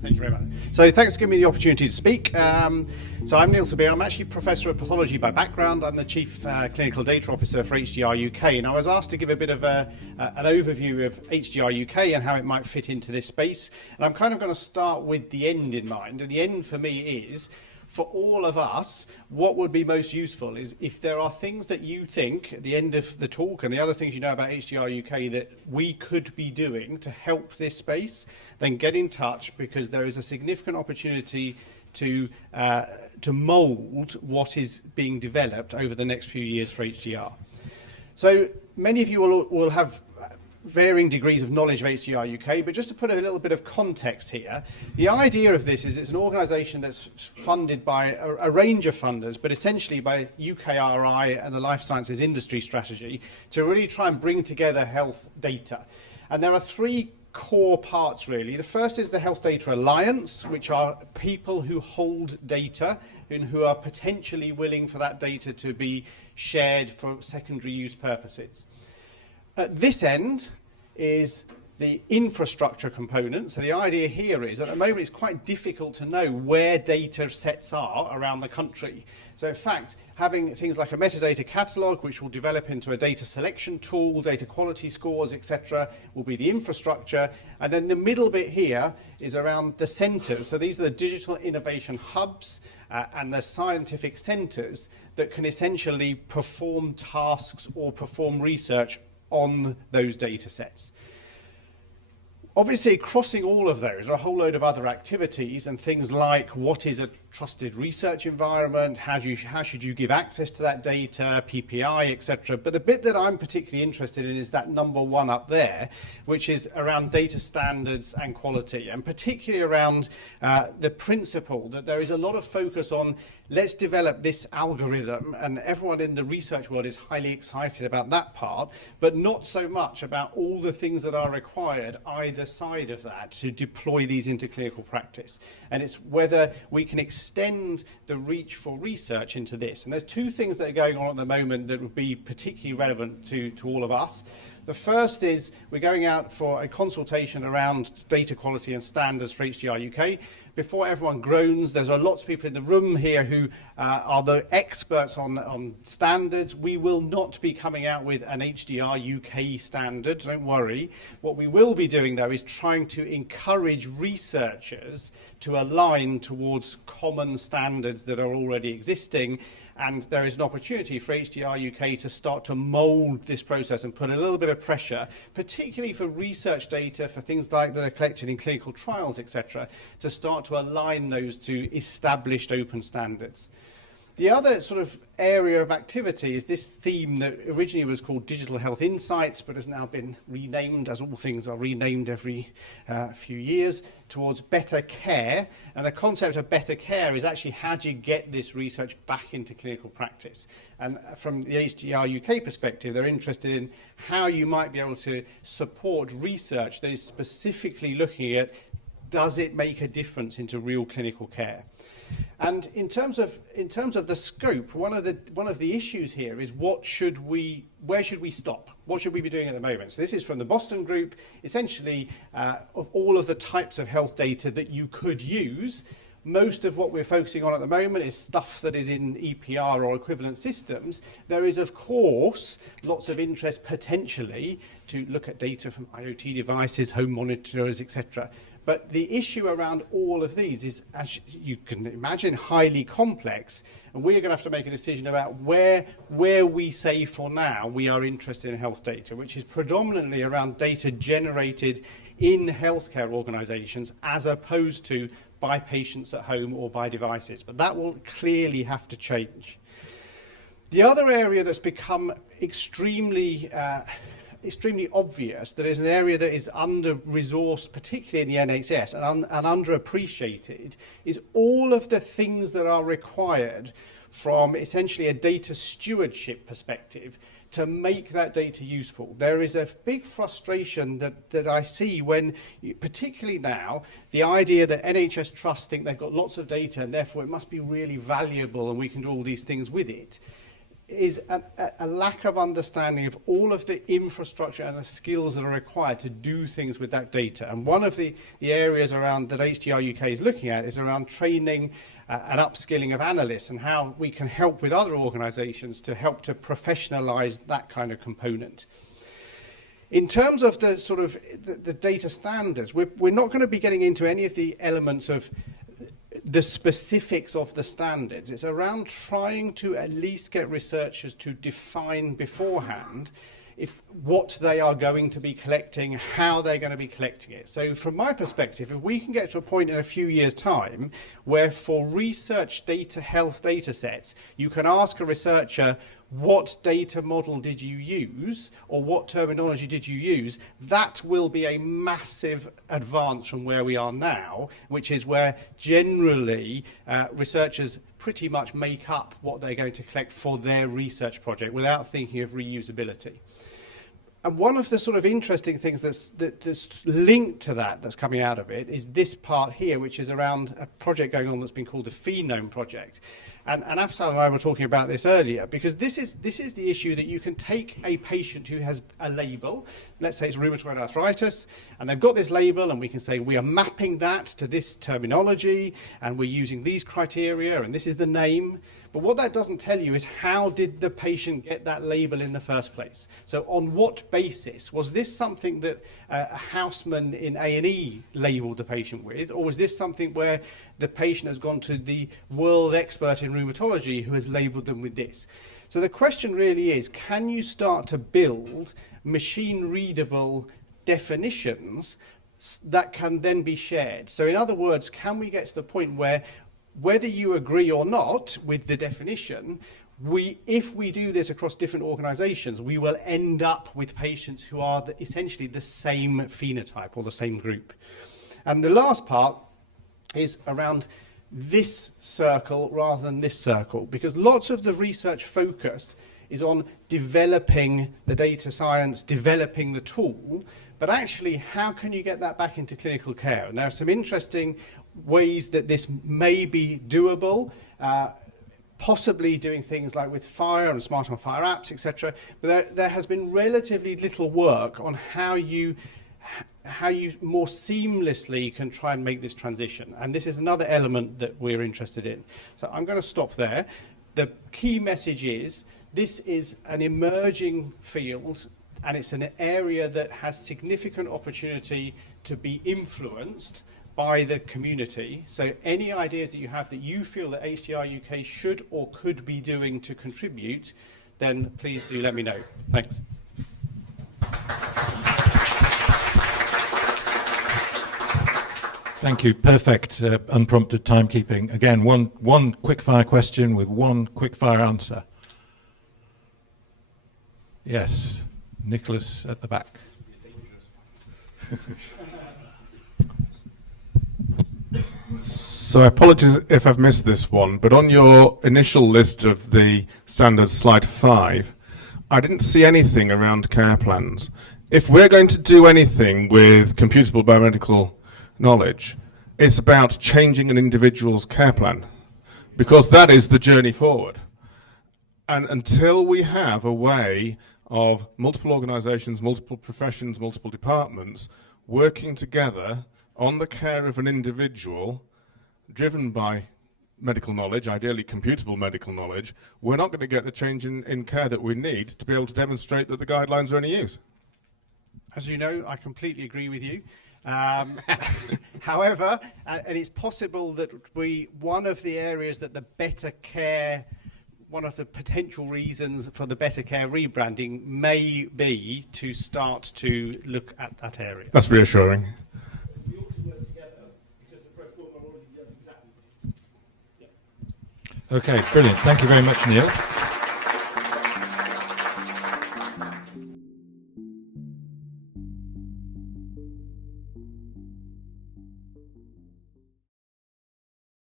Thank you very much. So thanks for giving me the opportunity to speak. So I'm Neil Sebire. I'm actually Professor of Pathology by background. I'm the Chief Clinical Data Officer for HDRUK, and I was asked to give a bit of an overview of HDRUK and how it might fit into this space. And I'm kind of going to start with the end in mind. And the end for me is, for all of us, what would be most useful is if there are things that you think at the end of the talk and the other things you know about HDRUK that we could be doing to help this space, then get in touch, because there is a significant opportunity to mould what is being developed over the next few years for HDR. So many of you will have varying degrees of knowledge of HDRUK, but just to put a little bit of context here, the idea of this is it's an organisation that's funded by a range of funders, but essentially by UKRI and the Life Sciences Industry Strategy to really try and bring together health data. And there are three core parts really. The first is the Health Data Alliance, which are people who hold data and who are potentially willing for that data to be shared for secondary use purposes. At this end is the infrastructure component. So the idea here is, at the moment, it's quite difficult to know where data sets are around the country. So in fact, having things like a metadata catalogue, which will develop into a data selection tool, data quality scores, etc., will be the infrastructure. And then the middle bit here is around the centres. So these are the digital innovation hubs and the scientific centres that can essentially perform tasks or perform research on those data sets. Obviously, crossing all of those are a whole load of other activities and things like what is a trusted research environment, how should you give access to that data, PPI, etc. But the bit that I'm particularly interested in is that number one up there, which is around data standards and quality, and particularly around the principle that there is a lot of focus on let's develop this algorithm, and everyone in the research world is highly excited about that part, but not so much about all the things that are required either side of that to deploy these into clinical practice. And it's whether we can extend the reach for research into this. And there's two things that are going on at the moment that would be particularly relevant to all of us. The first is we're going out for a consultation around data quality and standards for HDRUK. Before everyone groans, there's lots of people in the room here who are the experts on standards. We will not be coming out with an HDRUK standard, don't worry. What we will be doing, though, is trying to encourage researchers to align towards common standards that are already existing. And there is an opportunity for HDRUK to start to mould this process and put a little bit of pressure, particularly for research data, for things like that are collected in clinical trials, etc., to start to align those to established open standards. The other sort of area of activity is this theme that originally was called Digital Health Insights, but has now been renamed, as all things are renamed every few years, towards better care. And the concept of better care is actually how do you get this research back into clinical practice? And from the HDRUK perspective, they're interested in how you might be able to support research that is specifically looking at, does it make a difference into real clinical care? And in terms of the scope, one of the issues here is where should we stop? What should we be doing at the moment? So this is from the Boston group, essentially of all of the types of health data that you could use. Most of what we're focusing on at the moment is stuff that is in EPR or equivalent systems. There is, of course, lots of interest potentially to look at data from IoT devices, home monitors, etc. But the issue around all of these is, as you can imagine, highly complex, and we're going to have to make a decision about where we say for now we are interested in health data, which is predominantly around data generated in healthcare organisations as opposed to by patients at home or by devices. But that will clearly have to change. The other area that's become extremely obvious, that is an area that is under-resourced, particularly in the NHS, and underappreciated, is all of the things that are required from essentially a data stewardship perspective to make that data useful. There is a big frustration that I see when, particularly now, the idea that NHS trusts think they've got lots of data and therefore it must be really valuable and we can do all these things with it. is a lack of understanding of all of the infrastructure and the skills that are required to do things with that data. And one of the areas around that HDR UK is looking at is around training and upskilling of analysts, and how we can help with other organisations to help to professionalise that kind of component. In terms of the sort of the data standards, we're not going to be getting into any of the elements of the specifics of the standards. It's around trying to at least get researchers to define beforehand what they are going to be collecting, how they're going to be collecting it. So from my perspective, if we can get to a point in a few years' time where for research health data sets, you can ask a researcher, what data model did you use, or what terminology did you use, that will be a massive advance from where we are now, which is where generally researchers pretty much make up what they're going to collect for their research project without thinking of reusability. And one of the sort of interesting things that's linked to that's coming out of it is this part here, which is around a project going on that's been called the Phenome Project. And Afsal and I were talking about this earlier, because this is the issue that you can take a patient who has a label, let's say it's rheumatoid arthritis, and they've got this label, and we can say we are mapping that to this terminology, and we're using these criteria, and this is the name. But what that doesn't tell you is how did the patient get that label in the first place? So on what basis? Was this something that a houseman in A&E labelled the patient with, or was this something where the patient has gone to the world expert in rheumatology who has labelled them with this? So the question really is, can you start to build machine-readable definitions that can then be shared? So in other words, can we get to the point where whether you agree or not with the definition, if we do this across different organisations, we will end up with patients who are essentially the same phenotype or the same group. And the last part is around this circle rather than this circle, because lots of the research focus is on developing the data science, developing the tool, but actually how can you get that back into clinical care? And there are some interesting ways that this may be doable, possibly doing things like with Fire and Smart on Fire apps, etc. But there has been relatively little work on how you more seamlessly can try and make this transition. And this is another element that we're interested in. So I'm going to stop there. The key message is this is an emerging field, and it's an area that has significant opportunity to be influenced by the community. So any ideas that you have that you feel that HDR UK should or could be doing to contribute, then please do let me know. Thanks. Thank you. Perfect unprompted timekeeping. Again, one quick-fire question with one quick-fire answer. Yes, Nicholas at the back. So apologies if I've missed this one, but on your initial list of the standards, slide 5, I didn't see anything around care plans. If we're going to do anything with computable biomedical knowledge, it's about changing an individual's care plan, because that is the journey forward. And until we have a way of multiple organisations, multiple professions, multiple departments working together on the care of an individual, driven by medical knowledge, ideally computable medical knowledge, we're not going to get the change in care that we need to be able to demonstrate that the guidelines are any use. As you know, I completely agree with you. However, and it's possible that one of the areas that the better care, one of the potential reasons for the better care rebranding may be to start to look at that area. That's reassuring. Okay, brilliant. Thank you very much, Neil.